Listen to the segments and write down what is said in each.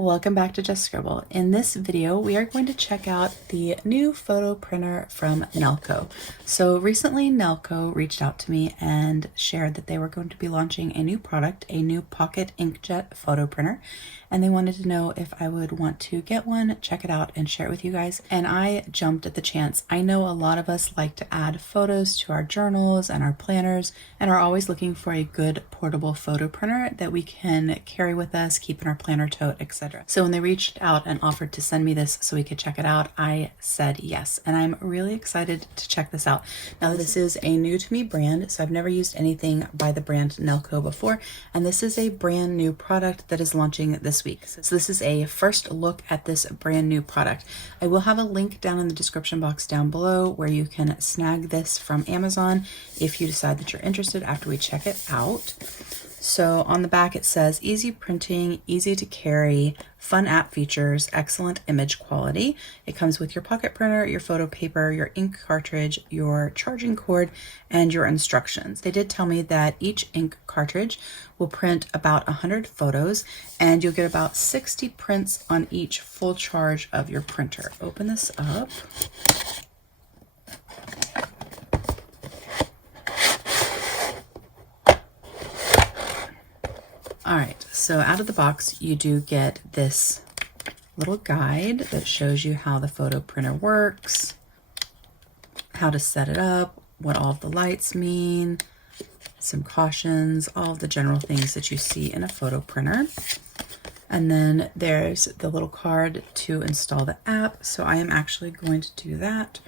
Welcome back to Just Scribble. In this video, we are going to check out the new photo printer from Nelko. So recently, Nelko reached out to me and shared that they were going to be launching a new product, a new pocket inkjet photo printer, and they wanted to know if I would want to get one, check it out, and share it with you guys. And I jumped at the chance. I know a lot of us like to add photos to our journals and our planners and are always looking for a good portable photo printer that we can carry with us, keep in our planner tote, etc. So when they reached out and offered to send me this so we could check it out, I said yes. And I'm really excited to check this out. Now, this is a new to me brand, so I've never used anything by the brand Nelko before. And this is a brand new product that is launching this week. So this is a first look at this brand new product. I will have a link down in the description box down below where you can snag this from Amazon if you decide that you're interested after we check it out. So on the back it says easy printing, easy to carry, fun app features, excellent image quality. It comes with your pocket printer, your photo paper, your ink cartridge, your charging cord, and your instructions. They did tell me that each ink cartridge will print about 100 photos and you'll get about 60 prints on each full charge of your printer. Open this up. All right, so out of the box, you do get this little guide that shows you how the photo printer works, how to set it up, what all of the lights mean, some cautions, all of the general things that you see in a photo printer. And then there's the little card to install the app. So I am actually going to do that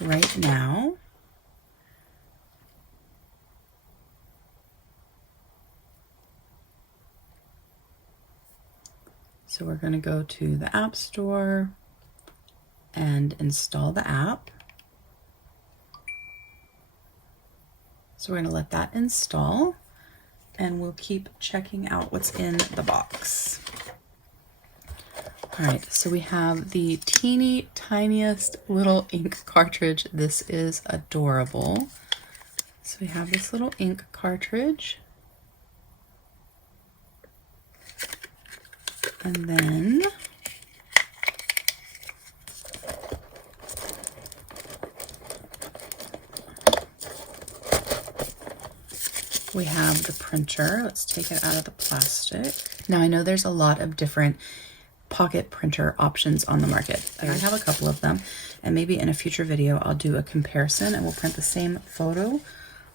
right now. So we're going to go to the App Store and install the app. So we're going to let that install and we'll keep checking out what's in the box. All right, so we have the teeny tiniest little ink cartridge. This is adorable. So we have this little ink cartridge. And then we have the printer. Let's take it out of the plastic. Now I know there's a lot of different pocket printer options on the market. I have a couple of them, and maybe in a future video I'll do a comparison and we'll print the same photo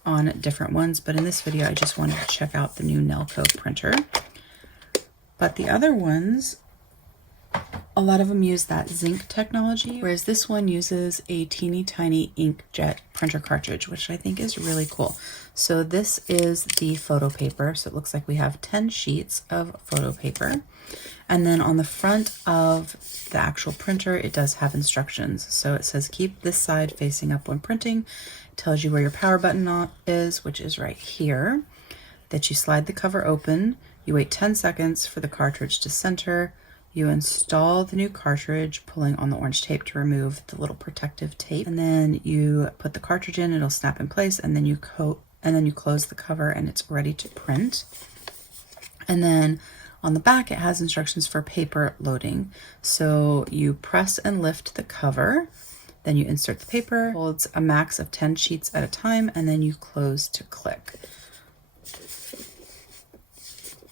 on different ones. But in this video, I just wanted to check out the new Nelko printer. But the other ones, a lot of them use that zinc technology, whereas this one uses a teeny tiny inkjet printer cartridge, which I think is really cool. So this is the photo paper. So it looks like we have 10 sheets of photo paper. And then on the front of the actual printer, it does have instructions. So it says keep this side facing up when printing. It tells you where your power button is, which is right here. That you slide the cover open. You wait 10 seconds for the cartridge to center. You install the new cartridge, pulling on the orange tape to remove the little protective tape. And then you put the cartridge in, it'll snap in place, and then you close the cover and it's ready to print. And then on the back, it has instructions for paper loading. So you press and lift the cover, then you insert the paper, holds a max of 10 sheets at a time, and then you close to click.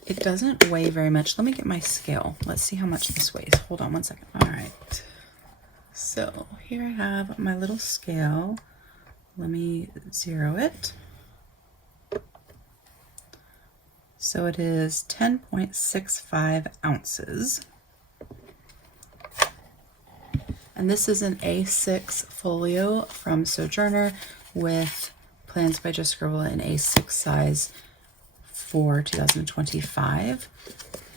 It doesn't weigh very much. Let me get my scale. Let's see how much this weighs. Hold on one second. All right. So here I have my little scale. Let me zero it. So it is 10.65 ounces. And this is an A6 folio from Sojourner with Plans by Just Scribble in A6 size for 2025,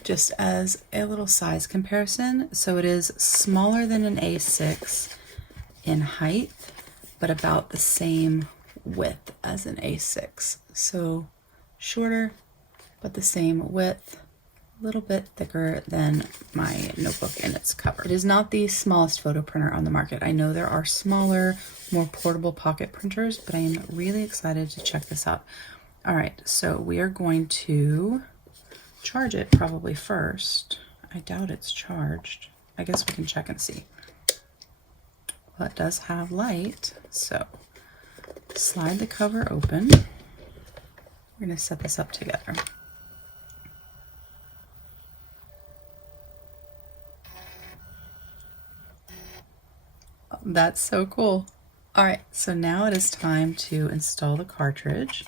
just as a little size comparison. So it is smaller than an A6 in height, but about the same width as an A6. So shorter, but the same width, a little bit thicker than my notebook in its cover. It is not the smallest photo printer on the market. I know there are smaller, more portable pocket printers, but I am really excited to check this out. All right, so we are going to charge it probably first. I doubt it's charged. I guess we can check and see. Well, it does have light, so slide the cover open. We're going to set this up together. That's so cool. All right, so now it is time to install the cartridge.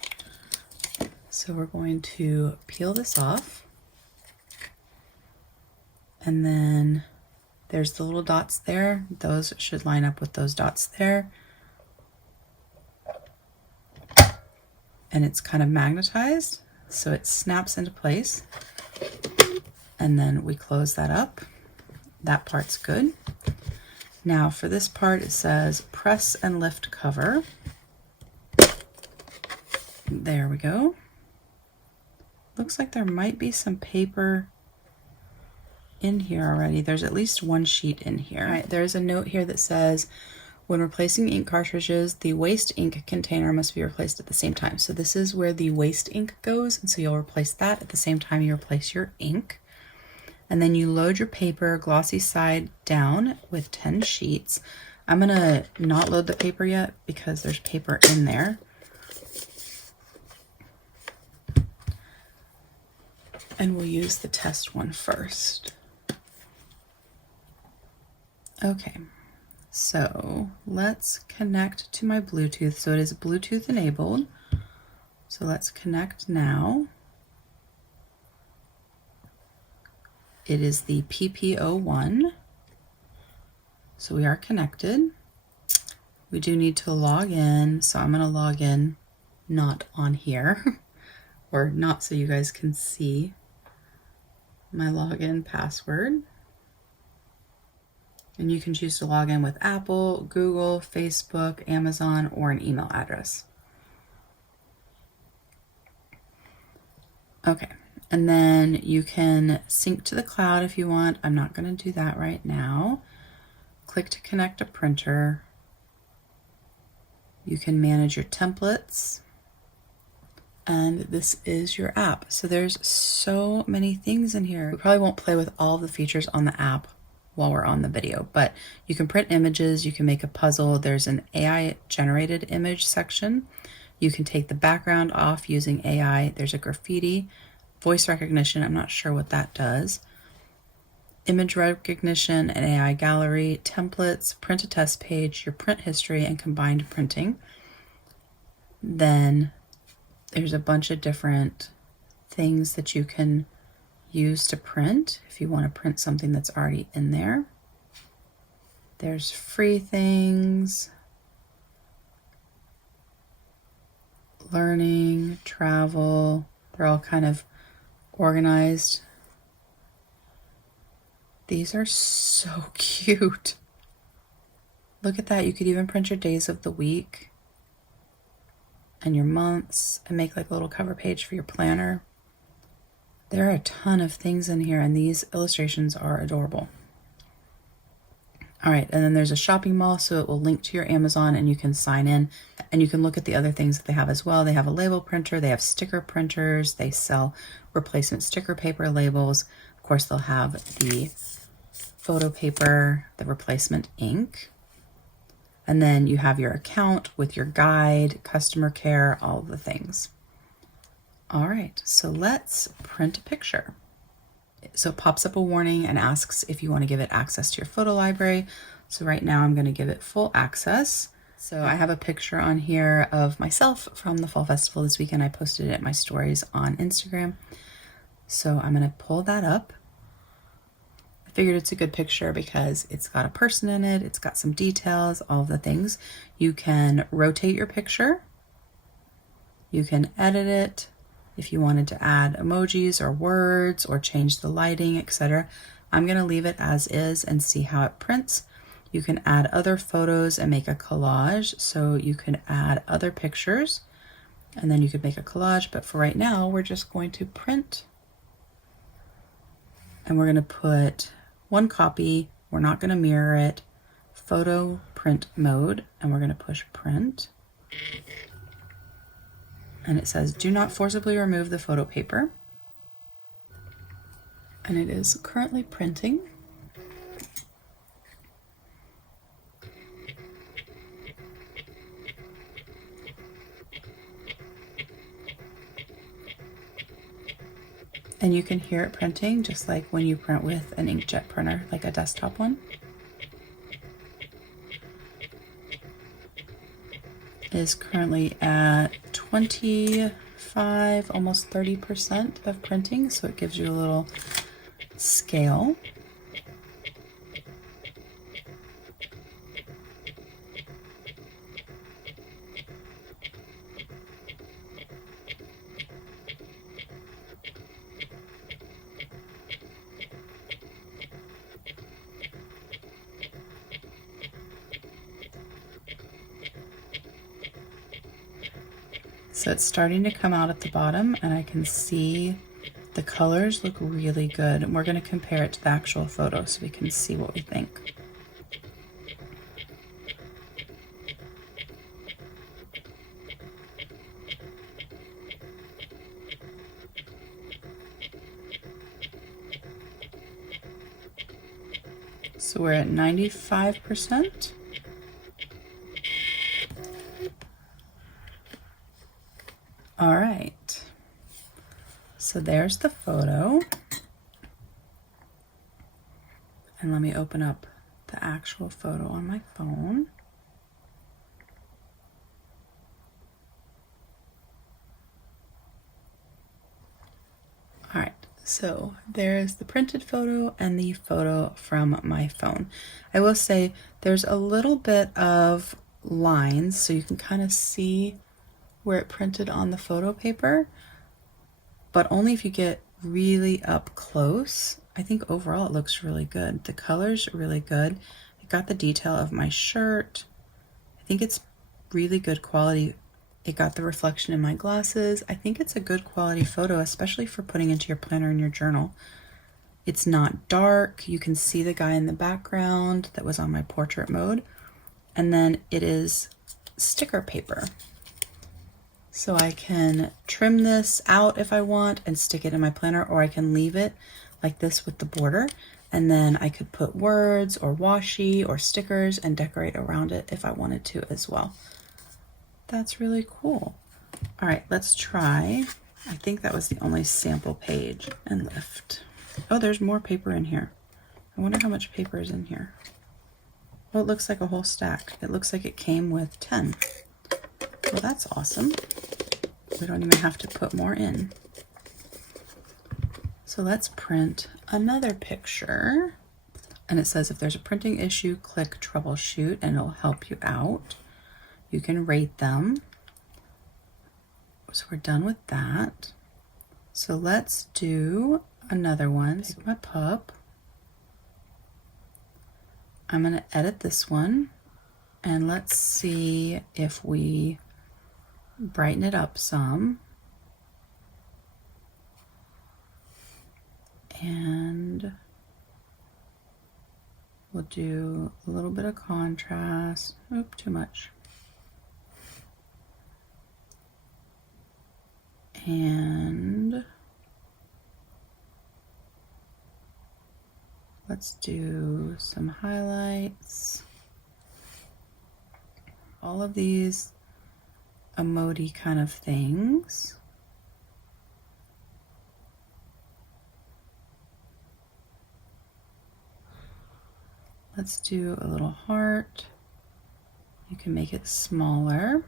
So we're going to peel this off. And then there's the little dots there. Those should line up with those dots there. And it's kind of magnetized, so it snaps into place. And then we close that up. That part's good. Now for this part, it says press and lift cover. There we go. Looks like there might be some paper in here already. There's at least one sheet in here. All right, there's a note here that says, when replacing ink cartridges, the waste ink container must be replaced at the same time. So this is where the waste ink goes, and so you'll replace that at the same time you replace your ink. And then you load your paper glossy side down with 10 sheets. I'm gonna not load the paper yet because there's paper in there. And we'll use the test one first. Okay, so let's connect to my Bluetooth. So it is Bluetooth enabled. So let's connect now. It is the PP01. So we are connected. We do need to log in. So I'm gonna log in, not on here, or not so you guys can see my login password. And you can choose to log in with Apple, Google, Facebook, Amazon, or an email address. Okay, and then you can sync to the cloud if you want. I'm not going to do that right now. Click to connect a printer. You can manage your templates. And this is your app. So there's so many things in here. We probably won't play with all the features on the app while we're on the video, but you can print images, you can make a puzzle. There's an AI generated image section. You can take the background off using AI. There's a graffiti, voice recognition. I'm not sure what that does. Image recognition, an AI gallery, templates, print a test page, your print history, and combined printing. Then there's a bunch of different things that you can use to print if you want to print something that's already in there. There's free things, learning, travel. They're all kind of organized. These are so cute. Look at that. You could even print your days of the week and your months and make like a little cover page for your planner. There are a ton of things in here, and these illustrations are adorable. All right, and then there's a shopping mall, so it will link to your Amazon and you can sign in and you can look at the other things that they have as well. They have a label printer, they have sticker printers, they sell replacement sticker paper labels. Of course, they'll have the photo paper, the replacement ink. And then you have your account with your guide, customer care, all the things. All right, so let's print a picture. So it pops up a warning and asks if you want to give it access to your photo library. So right now I'm going to give it full access. So I have a picture on here of myself from the Fall Festival this weekend. I posted it in my stories on Instagram. So I'm going to pull that up. I figured it's a good picture because it's got a person in it. It's got some details, all of the things. You can rotate your picture. You can edit it. If you wanted to add emojis or words or change the lighting, etc. I'm going to leave it as is and see how it prints. You can add other photos and make a collage. So you can add other pictures and then you could make a collage. But for right now, we're just going to print. And we're going to put one copy. We're not going to mirror it. Photo print mode. And we're going to push print. And it says, do not forcibly remove the photo paper. and it is currently printing. And you can hear it printing just like when you print with an inkjet printer, like a desktop one. It is currently at 25, almost 30% of printing, so it gives you a little scale. So it's starting to come out at the bottom, and I can see the colors look really good. And we're going to compare it to the actual photo so we can see what we think. So we're at 95%. All right, so there's the photo. And let me open up the actual photo on my phone. All right, so there's the printed photo and the photo from my phone. I will say there's a little bit of lines, so you can kind of see where it printed on the photo paper, but only if you get really up close. I think overall it looks really good. The colors are really good. It got the detail of my shirt. I think it's really good quality. It got the reflection in my glasses. I think it's a good quality photo, especially for putting into your planner and your journal. It's not dark. You can see the guy in the background that was on my portrait mode. And then it is sticker paper. So I can trim this out if I want and stick it in my planner, or I can leave it like this with the border, and then I could put words or washi or stickers and decorate around it if I wanted to as well. That's really cool. All right, let's try. I think that was the only sample page and lift. Oh, there's more paper in here. I wonder how much paper is in here. Oh, it looks like a whole stack. It looks like it came with 10. Well, that's awesome. We don't even have to put more in. So let's print another picture. And it says if there's a printing issue, click troubleshoot and it'll help you out. You can rate them. So we're done with that. So let's do another one. Take my pup. I'm going to edit this one, and let's see if we brighten it up some. And we'll do a little bit of contrast. Oop, too much. And let's do some highlights. All of these emoji kind of things. Let's do a little heart. You can make it smaller.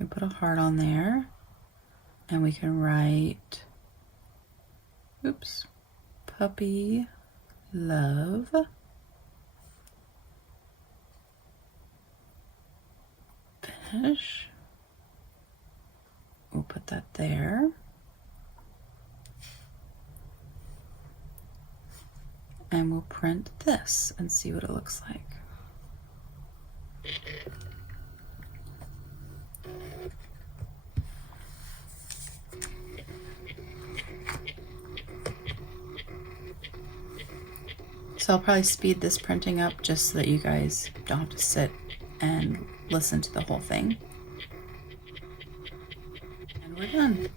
You can put a heart on there, and we can write, oops, puppy love. Finish. We'll put that there. And we'll print this and see what it looks like. So I'll probably speed this printing up just so that you guys don't have to sit and listen to the whole thing. And we're done.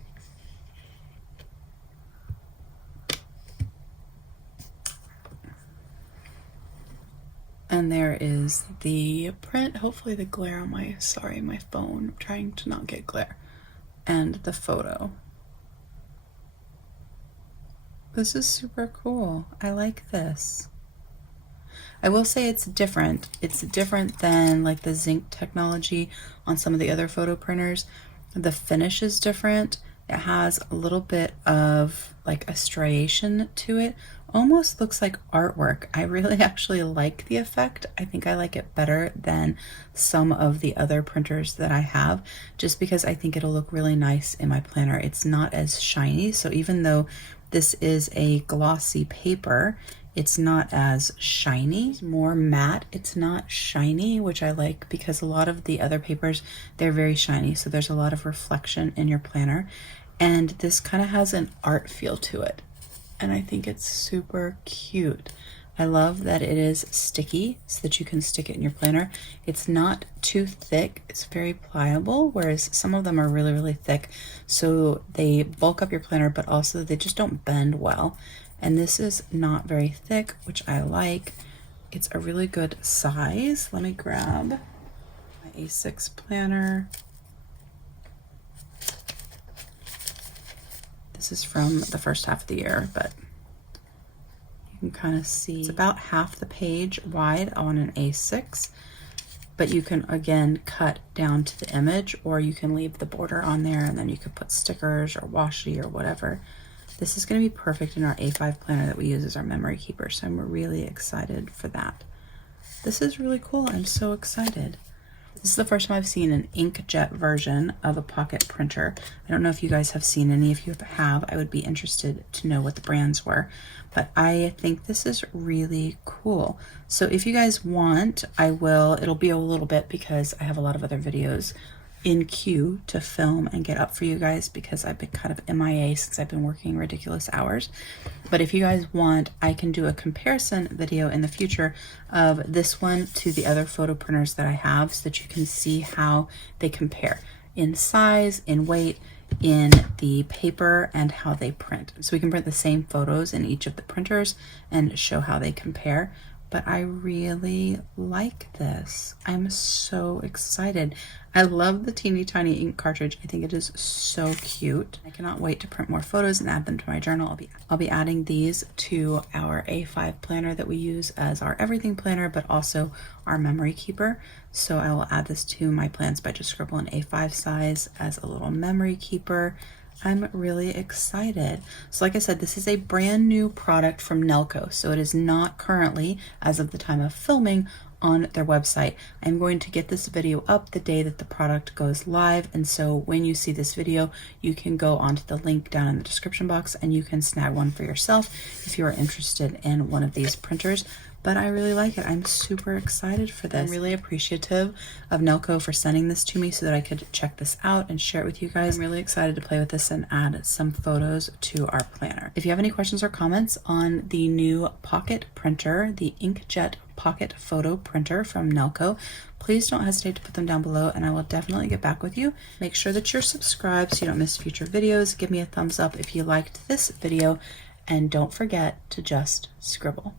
And there is the print, hopefully the glare on my phone, I'm trying to not get glare, and the photo. This is super cool. I like this. I will say it's different. It's different than like the zinc technology on some of the other photo printers. The finish is different. It has a little bit of like a striation to it. Almost looks like artwork. I really actually like the effect. I think I like it better than some of the other printers that I have, just because I think it'll look really nice in my planner. It's not as shiny, so even though this is a glossy paper, it's not as shiny. It's more matte. It's not shiny, which I like because a lot of the other papers, they're very shiny, so there's a lot of reflection in your planner. And this kind of has an art feel to it, and I think it's super cute. I love that it is sticky so that you can stick it in your planner. It's not too thick, it's very pliable, whereas some of them are really, really thick. So they bulk up your planner, but also they just don't bend well. And this is not very thick, which I like. It's a really good size. Let me grab my A6 planner. This is from the first half of the year, but you can kind of see it's about half the page wide on an A6, but you can again cut down to the image, or you can leave the border on there and then you could put stickers or washi or whatever. This is going to be perfect in our A5 planner that we use as our memory keeper, so I'm really excited for that. This is really cool. I'm so excited. This is the first time I've seen an inkjet version of a pocket printer. I don't know if you guys have seen any. If you have, I would be interested to know what the brands were. But I think this is really cool. So if you guys want, it'll be a little bit because I have a lot of other videos in queue to film and get up for you guys because I've been kind of MIA since I've been working ridiculous hours. But if you guys want, I can do a comparison video in the future of this one to the other photo printers that I have so that you can see how they compare in size, in weight, in the paper, and how they print. So we can print the same photos in each of the printers and show how they compare. But I really like this. I'm so excited. I love the teeny tiny ink cartridge. I think it is so cute. I cannot wait to print more photos and add them to my journal. I'll be adding these to our A5 planner that we use as our everything planner, but also our memory keeper. So I will add this to my Plans by Just Scribble in A5 size as a little memory keeper. I'm really excited. So like I said, this is a brand new product from Nelko. So it is not currently, as of the time of filming, on their website. I'm going to get this video up the day that the product goes live. And so when you see this video, you can go onto the link down in the description box and you can snag one for yourself if you are interested in one of these printers. But I really like it. I'm super excited for this. I'm really appreciative of Nelko for sending this to me so that I could check this out and share it with you guys. I'm really excited to play with this and add some photos to our planner. If you have any questions or comments on the new pocket printer, the inkjet pocket photo printer from Nelko, please don't hesitate to put them down below and I will definitely get back with you. Make sure that you're subscribed so you don't miss future videos. Give me a thumbs up if you liked this video, and don't forget to just scribble.